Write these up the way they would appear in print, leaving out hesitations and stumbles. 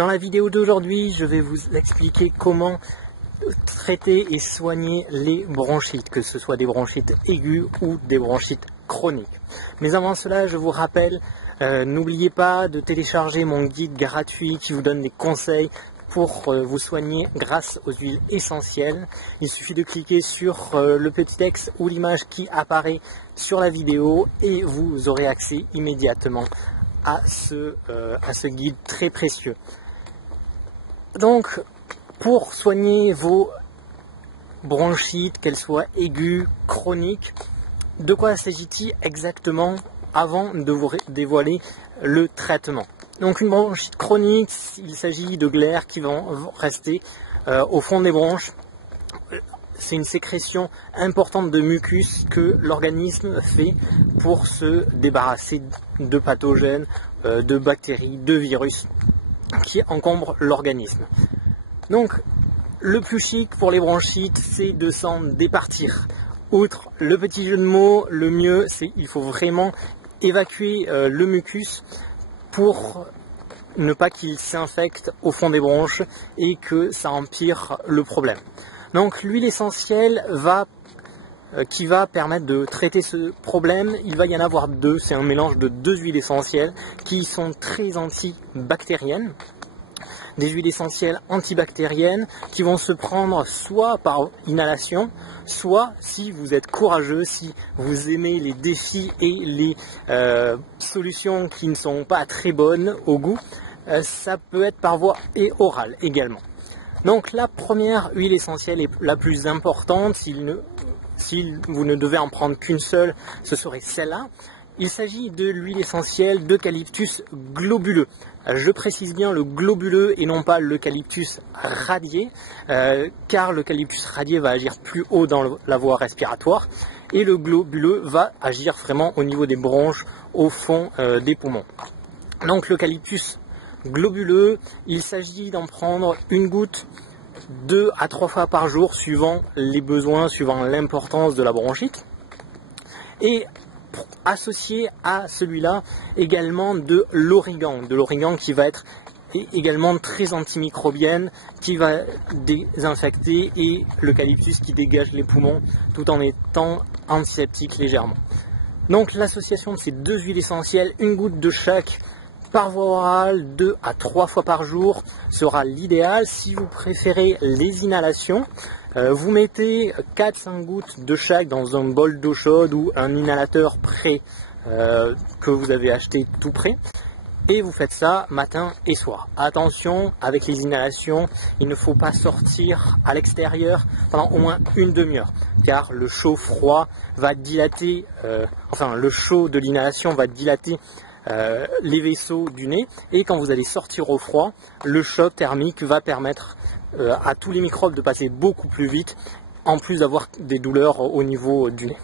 Dans la vidéo d'aujourd'hui, je vais vous expliquer comment traiter et soigner les bronchites, que ce soit des bronchites aiguës ou des bronchites chroniques. Mais avant cela, je vous rappelle, n'oubliez pas de télécharger mon guide gratuit qui vous donne des conseils pour vous soigner grâce aux huiles essentielles. Il suffit de cliquer sur le petit texte ou l'image qui apparaît sur la vidéo et vous aurez accès immédiatement à ce guide très précieux. Donc, pour soigner vos bronchites, qu'elles soient aiguës, chroniques, de quoi s'agit-il exactement avant de vous dévoiler le traitement? Donc une bronchite chronique, il s'agit de glaires qui vont rester au fond des bronches. C'est une sécrétion importante de mucus que l'organisme fait pour se débarrasser de pathogènes, de bactéries, de virus qui encombrent l'organisme. Donc le plus chic pour les bronchites, c'est de s'en départir. Outre le petit jeu de mots, le mieux, c'est il faut vraiment évacuer le mucus pour ne pas qu'il s'infecte au fond des bronches et que ça empire le problème. Donc l'huile essentielle qui va permettre de traiter ce problème, il va y en avoir deux, c'est un mélange de deux huiles essentielles qui sont très antibactériennes. Des huiles essentielles antibactériennes qui vont se prendre soit par inhalation, soit si vous êtes courageux, si vous aimez les défis et les solutions qui ne sont pas très bonnes au goût, ça peut être par voie et orale également. Donc la première huile essentielle est la plus importante, si vous ne devez en prendre qu'une seule, ce serait celle-là. Il s'agit de l'huile essentielle d'eucalyptus globuleux. Je précise bien le globuleux et non pas l'eucalyptus radié, car l'eucalyptus radié va agir plus haut dans la voie respiratoire et le globuleux va agir vraiment au niveau des bronches, au fond des poumons. Donc l'eucalyptus globuleux, il s'agit d'en prendre une goutte 2 à 3 fois par jour suivant les besoins, suivant l'importance de la bronchite. Et associé à celui-là également de l'origan qui va être également très antimicrobienne, qui va désinfecter, et l'eucalyptus qui dégage les poumons tout en étant antiseptique légèrement. Donc l'association de ces deux huiles essentielles, une goutte de chaque par voie orale 2 à 3 fois par jour sera l'idéal. Si vous préférez les inhalations, vous mettez 4-5 gouttes de chaque dans un bol d'eau chaude ou un inhalateur prêt que vous avez acheté tout prêt. Et vous faites ça matin et soir. Attention, avec les inhalations, il ne faut pas sortir à l'extérieur pendant au moins une demi-heure. Car le chaud-froid va dilater, le chaud de l'inhalation va dilater les vaisseaux du nez. Et quand vous allez sortir au froid, le choc thermique va permettre à tous les microbes de passer beaucoup plus vite, en plus d'avoir des douleurs au niveau du nez.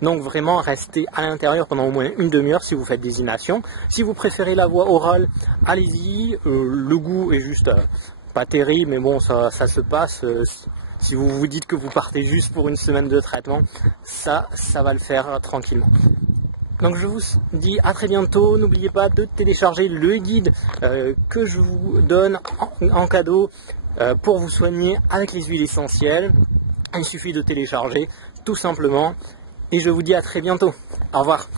Donc vraiment restez à l'intérieur pendant au moins une demi-heure si vous faites des inhalations. Si vous préférez la voie orale, allez-y. Le goût est juste pas terrible, mais bon, ça se passe. Si vous vous dites que vous partez juste pour une semaine de traitement, ça va le faire tranquillement. Donc je vous dis à très bientôt. N'oubliez pas de télécharger le guide que je vous donne en cadeau pour vous soigner avec les huiles essentielles. Il suffit de télécharger tout simplement. Et je vous dis à très bientôt. Au revoir.